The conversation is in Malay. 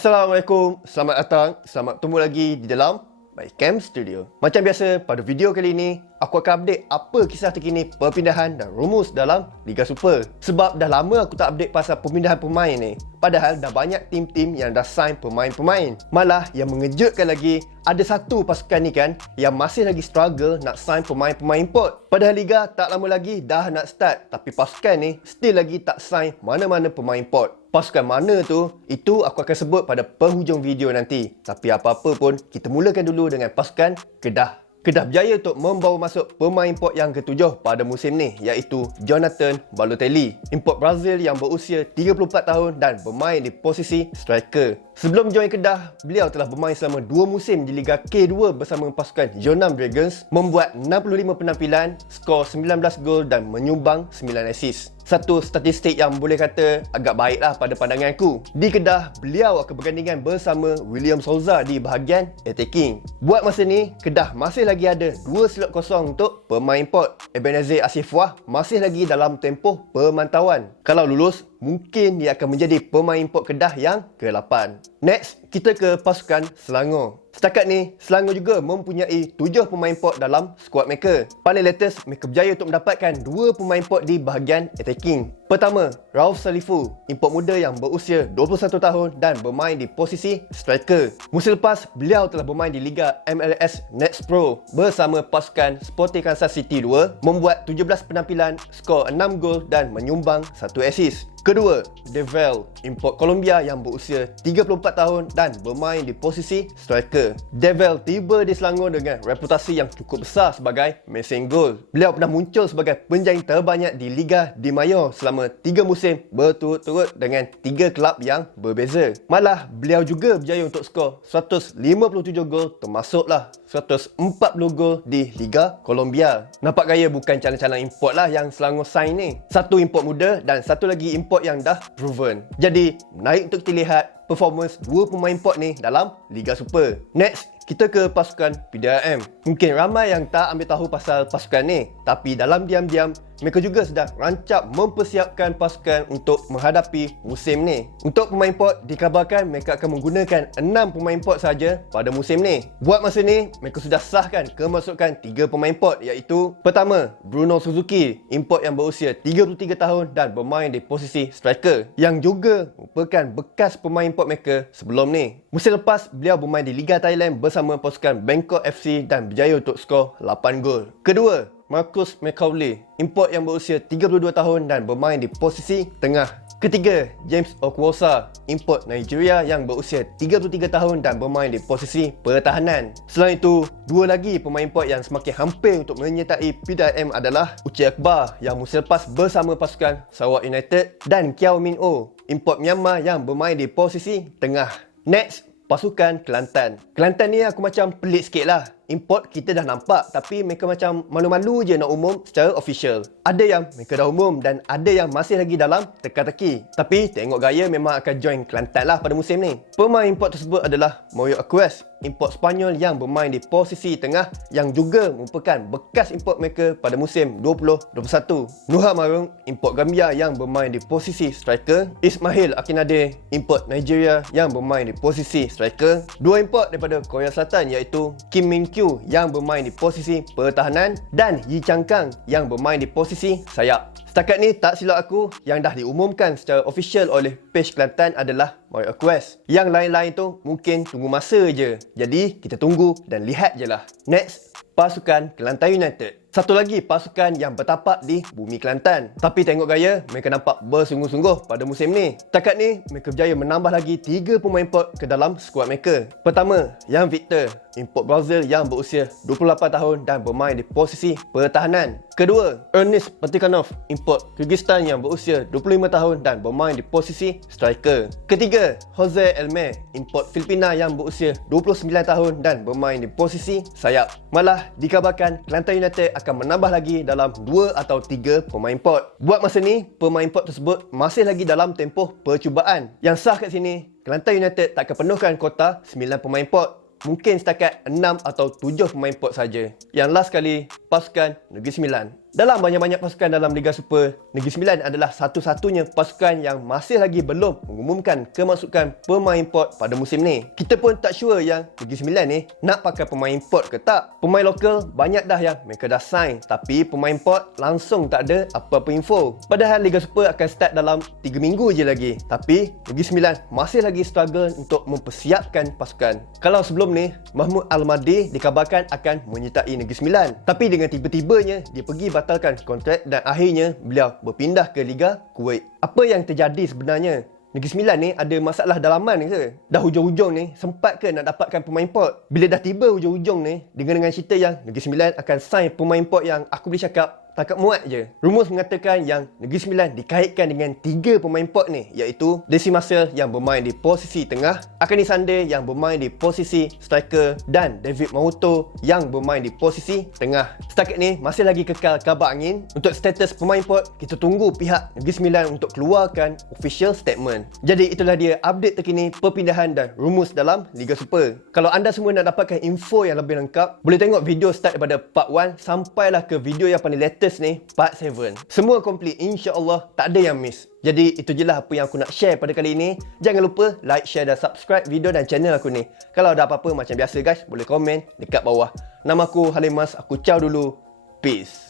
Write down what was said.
Assalamualaikum, selamat datang, selamat bertemu lagi di dalam My Cam Studio. Macam biasa, pada video kali ini, aku akan update apa kisah terkini perpindahan dan rumus dalam Liga Super. Sebab dah lama aku tak update pasal pemindahan pemain ni. Padahal dah banyak tim-tim yang dah sign pemain-pemain. Malah yang mengejutkan lagi, ada satu pasukan ni kan yang masih lagi struggle nak sign pemain-pemain import. Padahal Liga tak lama lagi dah nak start, tapi pasukan ni still lagi tak sign mana-mana pemain import. Pasukan mana tu? Itu aku akan sebut pada penghujung video nanti. Tapi apa-apa pun, kita mulakan dulu dengan pasukan Kedah. Kedah berjaya untuk membawa masuk pemain import yang ketujuh pada musim ni, iaitu Jonathan Balotelli. Import Brazil yang berusia 34 tahun dan bermain di posisi striker. Sebelum join Kedah, beliau telah bermain selama 2 musim di Liga K2 bersama pasukan Jeonnam Dragons, membuat 65 penampilan, skor 19 gol dan menyumbang 9 assist. Satu statistik yang boleh kata agak baiklah pada pandanganku. Di Kedah, beliau akan bergandingan bersama William Souza di bahagian attacking. Buat masa ni, Kedah masih lagi ada 2 slot kosong untuk pemain import. Ebenezer Asifwah masih lagi dalam tempoh pemantauan. Kalau lulus, mungkin dia akan menjadi pemain import Kedah yang ke-8. Next, kita ke pasukan Selangor. Setakat ni, Selangor juga mempunyai 7 pemain import dalam skuad mereka. Paling latest, mereka berjaya untuk mendapatkan 2 pemain import di bahagian attacking. Pertama, Rauf Salifu, import muda yang berusia 21 tahun dan bermain di posisi striker. Musim lepas, beliau telah bermain di Liga MLS Next Pro bersama pasukan Sporting Kansas City 2, membuat 17 penampilan, skor 6 gol dan menyumbang 1 assist. Kedua, Devel, import Colombia yang berusia 34 tahun dan bermain di posisi striker. Devel tiba di Selangor dengan reputasi yang cukup besar sebagai mesin gol. Beliau pernah muncul sebagai penjaring terbanyak di Liga Di Mayor selama 3 musim berturut-turut dengan 3 kelab yang berbeza. Malah, beliau juga berjaya untuk skor 157 gol, termasuklah 140 gol di Liga Colombia. Nampak gaya bukan calon-calon import lah yang Selangor sign ni. Satu import muda dan satu lagi import yang dah proven. Jadi, menarik untuk kita lihat performance 2 pemain import ni dalam Liga Super. Next, kita ke pasukan PDRM. Mungkin ramai yang tak ambil tahu pasal pasukan ni, tapi dalam diam-diam mereka juga sedang rancak mempersiapkan pasukan untuk menghadapi musim ni. Untuk pemain import, dikabarkan mereka akan menggunakan 6 pemain import saja pada musim ni. Buat masa ni, mereka sudah sahkan kemasukan 3 pemain import, iaitu pertama, Bruno Suzuki, import yang berusia 33 tahun dan bermain di posisi striker, yang juga merupakan bekas pemain import mereka sebelum ni. Musim lepas, beliau bermain di Liga Thailand bersama pasukan Bangkok FC dan berjaya untuk skor 8 gol. Kedua, Marcus Macaulay, import yang berusia 32 tahun dan bermain di posisi tengah. Ketiga, James Okwosa, import Nigeria yang berusia 33 tahun dan bermain di posisi pertahanan. Selain itu, 2 lagi pemain import yang semakin hampir untuk menyertai PDRM adalah Uche Akbar yang musim lepas bersama pasukan Sarawak United dan Kiao Min Oh, import Myanmar yang bermain di posisi tengah. Next, pasukan Kelantan. Kelantan ni aku macam pelik sikit lah. Import kita dah nampak, tapi mereka macam malu-malu je nak umum secara official. Ada yang mereka dah umum dan ada yang masih lagi dalam teka-teki. Tapi tengok gaya memang akan join Kelantan lah pada musim ni. Pemain import tersebut adalah Moyo Acues, import Spanyol yang bermain di posisi tengah yang juga merupakan bekas import mereka pada musim 2021. Nuha Marung, import Gambia yang bermain di posisi striker. Ismail Akinade, import Nigeria yang bermain di posisi striker. 2 import daripada Korea Selatan iaitu Kim Min Kyu yang bermain di posisi pertahanan dan Yi Chang Kang yang bermain di posisi sayap. Setakat ni tak silap aku, yang dah diumumkan secara official oleh page Kelantan adalah Moyo Acues. Yang lain-lain tu mungkin tunggu masa je. Jadi kita tunggu dan lihat je lah. Next, pasukan Kelantan United. Satu lagi pasukan yang bertapak di bumi Kelantan. Tapi tengok gaya, mereka nampak bersungguh-sungguh pada musim ni. Setakat ni, mereka berjaya menambah lagi 3 pemain import ke dalam skuad mereka. Pertama, Jan Victor, import Brazil yang berusia 28 tahun dan bermain di posisi pertahanan. Kedua, Ernest Petikhanov, import Kyrgyzstan yang berusia 25 tahun dan bermain di posisi striker. Ketiga, Jose Elmer, import Filipina yang berusia 29 tahun dan bermain di posisi sayap. Malah dikabarkan Kelantan United akan menambah lagi dalam 2 atau 3 pemain import. Buat masa ni, pemain import tersebut masih lagi dalam tempoh percubaan. Yang sah kat sini, Kelantan United tak akan penuhkan kota 9 pemain import. Mungkin setakat 6 atau 7 pemain import saja. Yang last kali, pasukan Negeri Sembilan. Dalam banyak-banyak pasukan dalam Liga Super, Negeri Sembilan adalah satu-satunya pasukan yang masih lagi belum mengumumkan kemasukan pemain import pada musim ni. Kita pun tak sure yang Negeri Sembilan ni nak pakai pemain import ke tak. Pemain lokal banyak dah yang mereka dah sign, tapi pemain import langsung tak ada apa-apa info. Padahal Liga Super akan start dalam 3 minggu je lagi. Tapi Negeri Sembilan masih lagi struggle untuk mempersiapkan pasukan. Kalau sebelum ni, Mahmud Al-Mahdi dikabarkan akan menyertai Negeri Sembilan. Tapi dengan tiba-tibanya, dia pergi batalkan kontrak dan akhirnya beliau berpindah ke Liga Kuwait. Apa yang terjadi sebenarnya? Negeri Sembilan ni ada masalah dalaman ke? Dah hujung-hujung ni sempat ke nak dapatkan pemain import? Bila dah tiba hujung-hujung ni dengan cerita yang Negeri Sembilan akan sign pemain import yang aku boleh cakap takat muat je. Rumus mengatakan yang Negeri Sembilan dikaitkan dengan 3 pemain import ni, iaitu Desi Marcel yang bermain di posisi tengah, Akani Sande yang bermain di posisi striker dan David Mauto yang bermain di posisi tengah. Setakat ni masih lagi kekal kabar angin. Untuk status pemain import, kita tunggu pihak Negeri Sembilan untuk keluarkan official statement. Jadi itulah dia update terkini perpindahan dan rumus dalam Liga Super. Kalau anda semua nak dapatkan info yang lebih lengkap, boleh tengok video start daripada part 1 sampailah ke video yang paling latest ni, part 7. Semua complete, insya-Allah tak ada yang miss. Jadi itu je lah apa yang aku nak share pada kali ini. Jangan lupa like, share dan subscribe video dan channel aku ni. Kalau ada apa-apa macam biasa guys, boleh komen dekat bawah. Nama aku Halim Mas, aku ciao dulu. Peace.